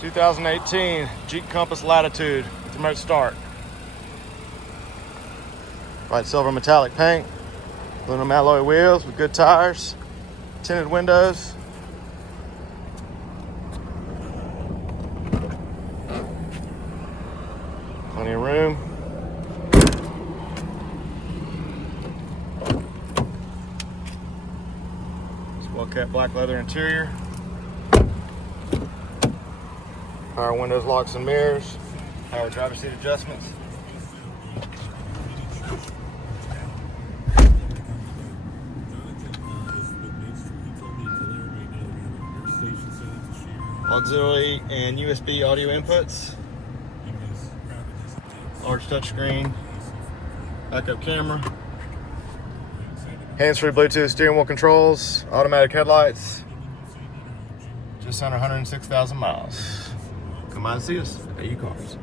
2018 Jeep Compass Latitude with remote start. White silver metallic paint, aluminum alloy wheels with good tires, tinted windows. Plenty of room. It's well-kept black leather interior. Power windows, locks, and mirrors. Power driver's seat adjustments. Auxiliary and USB audio inputs. Large touchscreen. Backup camera. Hands-free Bluetooth steering wheel controls. Automatic headlights. Just under 106,000 miles. Come on and see us at U Cars.